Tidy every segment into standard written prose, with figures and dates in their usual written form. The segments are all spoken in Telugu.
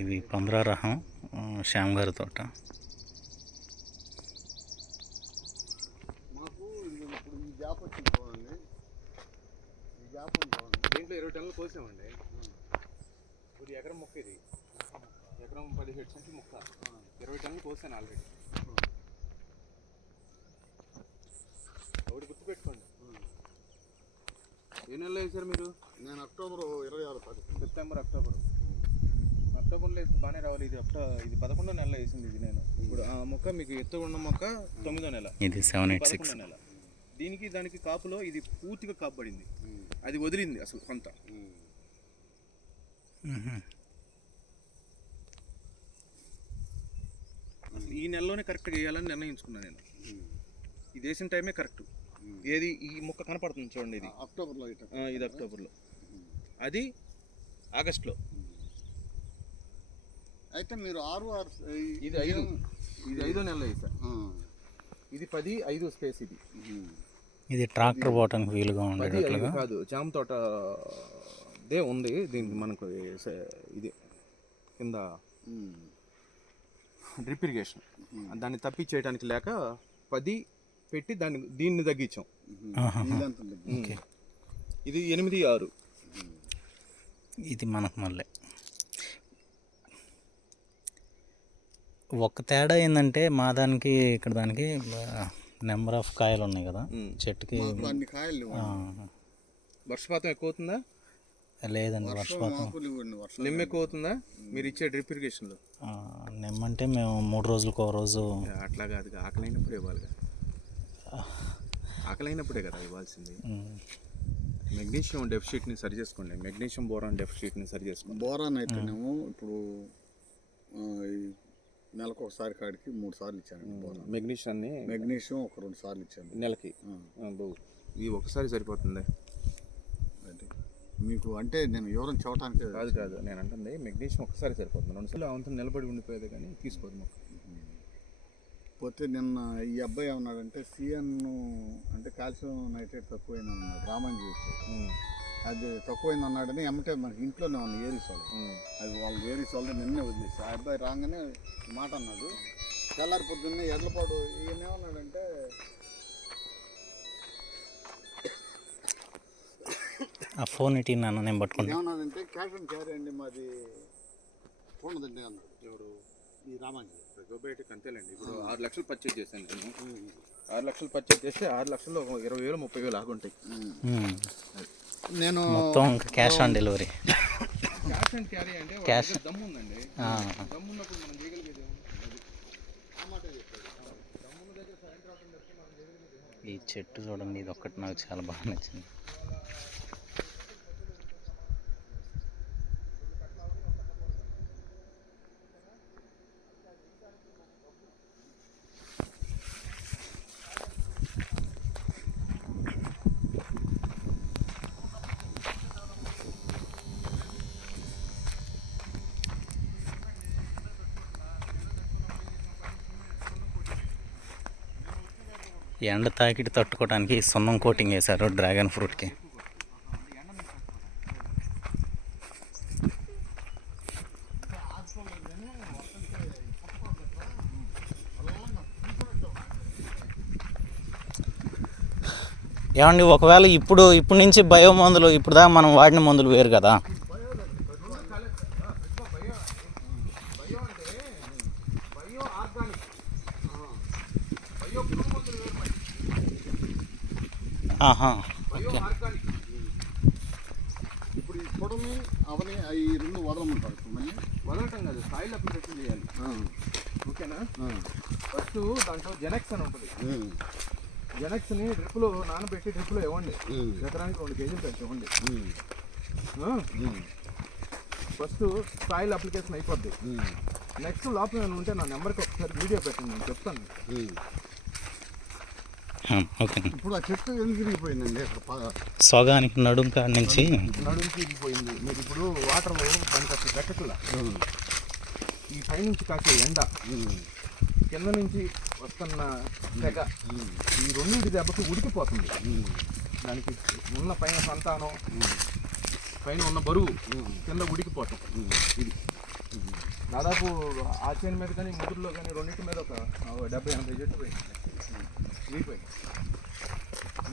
ఇది 15 రకం శ్యామ్ గారి తోట. మాకు ఇప్పుడు ఈ జాప్ వచ్చింది చూడండి, ఈ జాప్ చూడండి, దీంట్లో 20 టన్నులు కోసామండి. ఇప్పుడు ఎకరం మొక్క, ఇది ఎకరం 17 సెంట్లు మొక్క, 20 టన్నులు కోసాను ఆల్రెడీ. ఒకటి గుర్తుపెట్టుకోండి. ఏ నెలలో వేసారు మీరు? నేను అక్టోబర్ 26 తారీఖు, సెప్టెంబర్ అక్టోబర్లో వేస్తే బాగానే రావాలి. ఇది 11వ నెలలో వేసింది ఇది. నేను ఇప్పుడు ఆ మొక్క మీకు ఎత్తు ఉన్న మొక్క 9వ నెల, ఇది 786 11వ నెల. దీనికి దానికి కాపులో ఇది పూర్తిగా కాపు పడింది, అది వదిలింది అసలు కొంత. ఈ నెలలోనే కరెక్ట్గా వేయాలని నిర్ణయించుకున్నాను నేను. ఇది వేసిన టైమే కరెక్ట్. ఏది ఈ మొక్క కనపడుతుంది చూడండి, ఇది అక్టోబర్లో, ఇది అక్టోబర్లో, అది ఆగస్టులో. అయితే మీరు 6 ఇది 5వ నెలలో వేసారు. ఇది 10-5 స్పేస్. ఇది ట్రాక్టర్ పోవటానికి వీలుగా ఉండేటట్లుగా కాదు, జామ తోట దే ఉంది. దీనికి మనకు ఇది కింద డ్రిప్ ఇరిగేషన్, దాన్ని తప్పించేయడానికి లేక 10 పెట్టి దీన్ని తగ్గించాం. ఇది 8-6. ఇది మనకు మళ్ళీ ఒక తేడా ఏంటంటే మా దానికి ఇక్కడ దానికి నెంబర్ ఆఫ్ కాయలు ఉన్నాయి కదా చెట్టుకి. అన్ని కాయలు వర్షపాతం ఎక్కువ అవుతుందా? లేదండి, వర్షపాతం. నిమ్మ ఎక్కువ అవుతుందా మీరు ఇచ్చే డ్రిప్ ఇరిగేషన్లో? నిమ్మ అంటే మేము 3 రోజులకు ఒక రోజు. అట్లా కాదు, ఆకలైనప్పుడు ఇవ్వాలి. ఆకలైనప్పుడే కదా ఇవ్వాల్సింది. మెగ్నీషియం డెఫిషిట్ని సరి చేసుకోండి. మెగ్నీషియం బోరాన్ డెఫిషిట్ని సరి చేసుకోండి. బోరాన్ అయితేనేమో ఇప్పుడు నెలకు ఒకసారి కాడికి 3 సార్లు ఇచ్చాను బోరాన్. మెగ్నీషియం ఒక 2 సార్లు ఇచ్చాను నెలకి. ఇది ఒకసారి సరిపోతుంది. అంటే మీకు అంటే నేను వివరం చెప్పడానికి కాదు, నేను అంటుంది మెగ్నీషియం ఒకసారి సరిపోతుంది. 2 సార్లు అంతా నిలబడి ఉండిపోయేది కానీ తీసుకోదు మొక్క. పోతే నిన్న ఈ అబ్బాయి ఏమన్నాడంటే సిఎన్ అంటే కాల్షియం నైట్రేట్ తక్కువైంది అన్నాడు. రామాంజీ అది తక్కువైంది అన్నాడని ఎమ్మటే మనకి ఇంట్లోనే ఉన్న ఏరీస్ వాళ్ళు, అది వాళ్ళు ఏరీస్ వాళ్ళు నిన్నే వదిలేసి ఆ అబ్బాయి రాగానే మాట అన్నాడు. తెల్లారి పొద్దున్నే ఎడ్లపాడు ఈయన ఏమన్నాడంటే ఆ ఫోన్ ఇటీ నాన్న నేను పట్టుకుంటా. ఏమన్నాడంటే క్యాష్ అండ్ క్యారీ అండి మాది ఫోన్ దండి అన్నాడు. ఎవరు? ఈ రామాంజీ. బయటకు అంతేలేండి. ఇప్పుడు 6 లక్షలు పర్చేజ్ చేశాను నేను. 6 లక్షలు పర్చేజ్ చేస్తే 6 లక్షల్లో 20,000 30,000 ఆగుంటాయి. నేను మొత్తం cash on delivery. Cash and carry అంటే క్యాష్ దమ్ము ఉందండి. దమ్ము ఉన్నప్పుడు మనం చేయగలిగేది. ఈ చెట్టు చూడండి, ఇది ఒక్కటి నాకు చాలా బాగా నచ్చింది. ఎండ తాకిడి తట్టుకోవడానికి సున్నం కోటింగ్ వేశారు డ్రాగన్ ఫ్రూట్కి. ఏమండి, ఒకవేళ ఇప్పుడు నుంచి బయో మందులు ఇప్పుడు దాకా మనం వాడిన మందులు వేరు కదా. ఇప్పుడు ఈ పొడని అవని ఈ 2 వదలమంటారు. మళ్ళీ వదలటం కాదు, సాయిల్ అప్లికేషన్ చేయాలి. ఓకేనా? ఫస్ట్ దాంట్లో జెనెక్స్ అని ఉంటుంది. జెనెక్స్ని డ్రిప్లో నానబెట్టి డ్రిప్లో ఇవ్వండి. ఎకరానికి 2 కేజీలు పెట్టి ఇవ్వండి. ఫస్ట్ సాయిల్ అప్లికేషన్ అయిపోద్ది. నెక్స్ట్ లోపల ఏమైనా ఉంటే నా నెంబర్కి ఒకసారి వీడియో పెట్టండి, నేను చెప్తాను. ఇప్పుడు ఆ చెట్టు ఎందుకు విరిగిపోయిందండి? సొగానికి నడుం కాడ నుంచి విరిగిపోయింది. మీరు ఇప్పుడు వాటర్ పని కాస్త పెట్టట్లా. ఈ పైనుంచి కాసే ఎండ, కింద నుంచి వస్తున్న తెగ, ఈ రెండింటి దెబ్బకి ఉడికిపోతుంది. దానికి ఉన్న పైన సంతానం, పైన ఉన్న బరువు కింద ఉడికిపోతాం. ఇది దాదాపు ఆ చేను మీద కానీ ముదురులో కానీ రెండింటి మీద ఒక 70-80 చెట్లు పోయింది. వీడిపోయింది.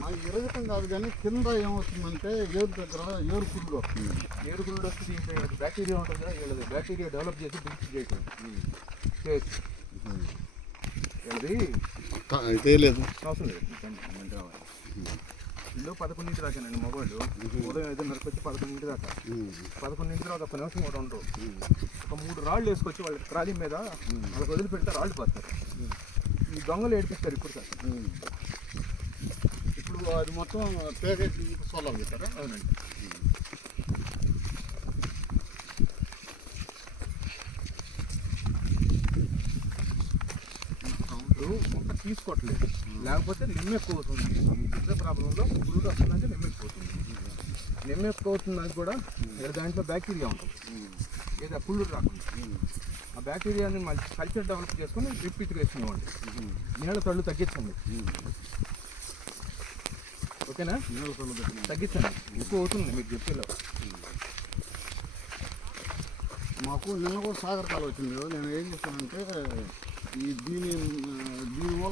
మాకు ఇరగటం కాదు కానీ కింద ఏమవుతుందంటే ఏరు దగ్గర ఏరు కుళ్ళు వస్తుంది. ఏడుగుళ్ళు వస్తే దీంట్లో బ్యాక్టీరియా ఉంటుంది కదా, వీళ్ళది బ్యాక్టీరియా డెవలప్ చేసి బిల్స్ చేయటం చేసి వీళ్ళది తేలేదు. అవసరం లేదు. వీళ్ళు 11 దాకానండి మొబైల్. ఉదయం 5:30 వచ్చి 11 దాకా. 11 తర్వాత 1 నిమిషం కూడా ఉండరు. ఒక 3 రాళ్ళు వేసుకొచ్చి వాళ్ళ ట్రాలీ మీద వాళ్ళకి వదిలిపెడితే రాళ్ళు పోతారు. ఈ దొంగలు ఏడిపిస్తారు ఇప్పుడు సార్. ఇప్పుడు అది మొత్తం పేగేసి సోలార్ పెట్టారా? అవునండి. ఇప్పుడు మొక్క తీసుకోవట్లేదు, లేకపోతే నిమ్మెక్కువవుతుంది. ఇదే ప్రాబ్లంలో పురుగు వస్తుందంటే నిమ్మెక్కువవుతుంది. నిమ్మెక్కువవుతున్నది కూడా దాంట్లో బ్యాక్టీరియా ఉంటుంది, ఏదో పుళ్ళు రాకుండా. ఆ బ్యాక్టీరియాని మళ్ళీ కల్చర్ డెవలప్ చేసుకొని రిపీట్ వేసినవ్వండి. నీళ్ళ తళ్ళు తగ్గించండి. ఓకేనా? నీళ్ళ తళ్ళు తగ్గించండి. ఎక్కువ అవుతుంది మీకు చెప్పేలో. మాకు నిన్న కూడా సాగర్ కాలు వచ్చింది. నేను ఏం చేశానంటే దీని వల్ల